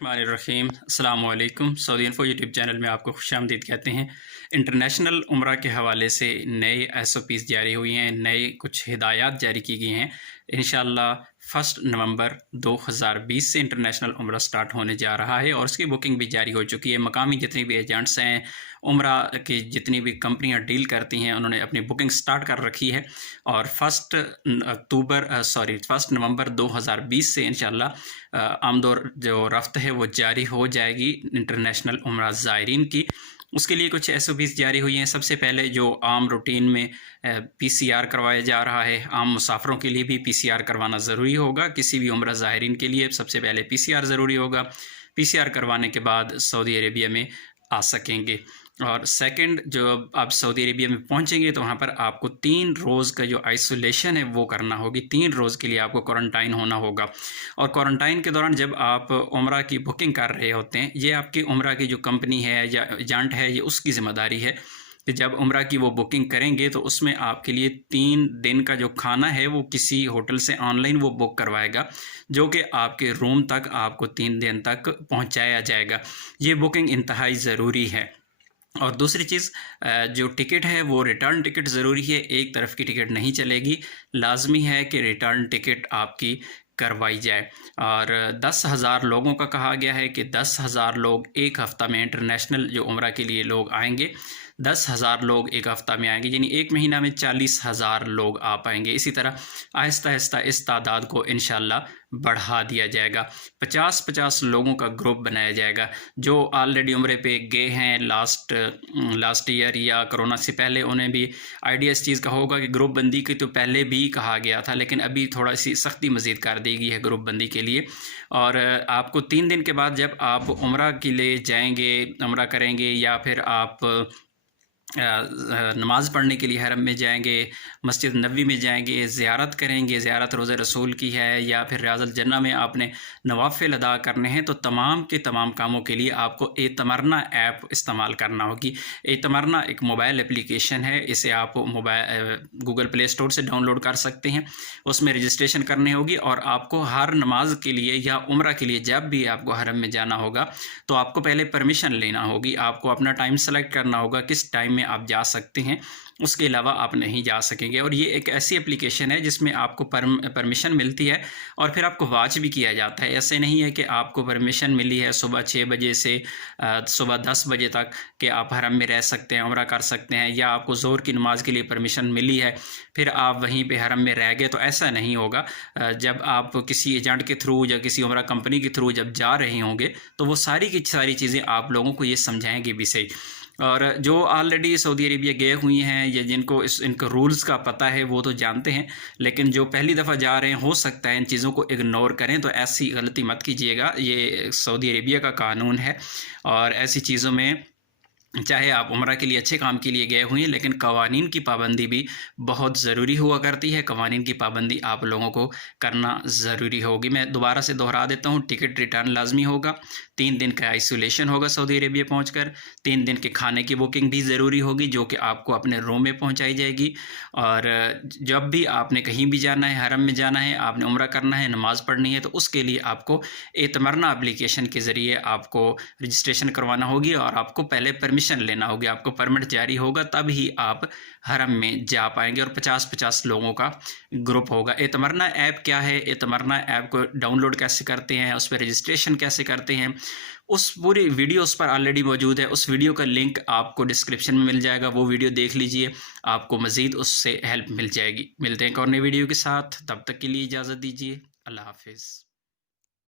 रहीम अस्सलाम वालेकुम। Saudi info YouTube channel में आपको खुशामदीद कहते हैं। इंटरनेशनल उम्रा के हवाले से नए SOPs जारी हुई हैं, नए कुछ हिदायत जारी की गई हैं। इंशाअल्लाह 1 नवंबर 2020 से इंटरनेशनल उम्रा स्टार्ट होने जा रहा है और उसकी बुकिंग भी जारी हो चुकी है। मकामी जितनी भी एजेंट्स हैं, उम्रा की जितनी भी कंपनियां डील करती हैं, उन्होंने अपनी बुकिंग स्टार्ट कर रखी है और 1 नवंबर 2020 से इंशाअल्लाह आमदोर जो रफ्त है वो जारी हो जाएगी इंटरनेशनल उम्रा ज़ायरीन की। उसके लिए कुछ SOPs जारी हुई हैं। सबसे पहले जो आम रूटीन में PCR करवाया जा रहा है, आम मुसाफरों के लिए भी PCR करवाना ज़रूरी होगा। किसी भी उम्रा ज़ायरीन के लिए सबसे पहले PCR ज़रूरी होगा। PCR करवाने के बाद सऊदी अरेबिया में आ सकेंगे। और सेकंड, जो आप सऊदी अरेबिया में पहुंचेंगे तो वहां पर आपको 3 रोज़ का जो आइसोलेशन है वो करना होगी। 3 रोज़ के लिए आपको क्वारंटाइन होना होगा। और क्वारंटाइन के दौरान जब आप उम्रा की बुकिंग कर रहे होते हैं, ये आपकी उम्रा की जो कंपनी है या एजेंट है, ये उसकी ज़िम्मेदारी है कि जब उम्रा की वो बुकिंग करेंगे तो उसमें आपके लिए 3 दिन का जो खाना है वो किसी होटल से ऑनलाइन वो बुक करवाएगा, जो कि आपके रूम तक आपको 3 दिन तक पहुंचाया जाएगा। ये बुकिंग इंतहाई ज़रूरी है। और दूसरी चीज़, जो टिकट है वो रिटर्न टिकट ज़रूरी है। एक तरफ की टिकट नहीं चलेगी, लाजमी है कि रिटर्न टिकट आपकी करवाई जाए। और 10,000 लोगों का कहा गया है कि 10,000 लोग एक हफ़्ता में इंटरनेशनल जो उम्रा के लिए लोग आएंगे। 10,000 लोग एक हफ़्ता में आएंगे, यानी एक महीना में 40,000 लोग आ पाएंगे। इसी तरह आहिस्ता आहिस्ता इस तादाद को इंशाअल्लाह बढ़ा दिया जाएगा। 50-50 लोगों का ग्रुप बनाया जाएगा। जो ऑलरेडी उम्रे पे गए हैं लास्ट ईयर या कोरोना से पहले, उन्हें भी आइडिया इस चीज़ का होगा कि ग्रुप बंदी की तो पहले भी कहा गया था, लेकिन अभी थोड़ा सी सख्ती मज़ीद कर दी गई है ग्रुप बंदी के लिए। और आपको 3 दिन के बाद जब आप उम्रा के लिए जाएंगे, उम्रा करेंगे या फिर आप नमाज़ पढ़ने के लिए हरम में जाएंगे, मस्जिद नबवी में जाएंगे, ज़ियारत करेंगे, ज़ियारत रोज़े रसूल की है या फिर रियाज़ुल जन्नह में आपने नवाफ़िल अदा करने हैं, तो तमाम के तमाम कामों के लिए आपको एतमरना ऐप इस्तेमाल करना होगी। एतमरना एक मोबाइल एप्लीकेशन है, इसे आप गूगल प्ले स्टोर से डाउनलोड कर सकते हैं। उसमें रजिस्ट्रेशन करनी होगी और आपको हर नमाज के लिए या उम्रा के लिए जब भी आपको हरम में जाना होगा तो आपको पहले परमिशन लेना होगी। आपको अपना टाइम सेलेक्ट करना होगा किस टाइम में आप जा सकते हैं, उसके अलावा आप नहीं जा सकेंगे। और ये एक ऐसी एप्लीकेशन है जिसमें आपको परमिशन मिलती है और फिर आपको वॉच भी किया जाता है। ऐसे नहीं है कि आपको परमिशन मिली है सुबह 6 बजे से सुबह 10 बजे तक कि आप हरम में रह सकते हैं, उम्रा कर सकते हैं, या आपको ज़ोहर की नमाज के लिए परमिशन मिली है फिर आप वहीं पे हरम में रह गए, तो ऐसा नहीं होगा। जब आप किसी एजेंट के थ्रू या किसी उम्रा कंपनी के थ्रू जब जा रहे होंगे तो वो सारी की सारी चीज़ें आप लोगों को ये समझाएंगे भी सही। और जो ऑलरेडी सऊदी अरेबिया गए हुई हैं या जिनको इनके रूल्स का पता है वो तो जानते हैं, लेकिन जो पहली दफ़ा जा रहे हैं हो सकता है इन चीज़ों को इग्नोर करें, तो ऐसी गलती मत कीजिएगा। ये सऊदी अरेबिया का कानून है और ऐसी चीज़ों में चाहे आप उम्रा के लिए अच्छे काम के लिए गए हुए हैं, लेकिन कवानीन की पाबंदी भी बहुत ज़रूरी हुआ करती है। कवानीन की पाबंदी आप लोगों को करना ज़रूरी होगी। मैं दोबारा से दोहरा देता हूँ, टिकट रिटर्न लाजमी होगा, 3 दिन का आइसोलेशन होगा सऊदी अरेबिया पहुंचकर, 3 दिन के खाने की बुकिंग भी ज़रूरी होगी जो कि आपको अपने रूम में पहुंचाई जाएगी। और जब भी आपने कहीं भी जाना है, हरम में जाना है, आपने उम्रा करना है, नमाज़ पढ़नी है, तो उसके लिए आपको एतमरना एप्लीकेशन के ज़रिए आपको रजिस्ट्रेशन करवाना होगी और आपको पहले परमिशन लेना होगी। आपको परमिट जारी होगा तब ही आप हरम में जा पाएंगे। और 50-50 लोगों का ग्रुप होगा। एतमरना ऐप क्या है, एतमरना ऐप को डाउनलोड कैसे करते हैं, उस पर रजिस्ट्रेशन कैसे करते हैं, उस पूरी वीडियो उस पर ऑलरेडी मौजूद है। उस वीडियो का लिंक आपको डिस्क्रिप्शन में मिल जाएगा, वो वीडियो देख लीजिए, आपको मज़ीद उससे हेल्प मिल जाएगी। मिलते हैं एक और नई वीडियो के साथ, तब तक के लिए इजाज़त दीजिए। अल्लाह हाफिज़।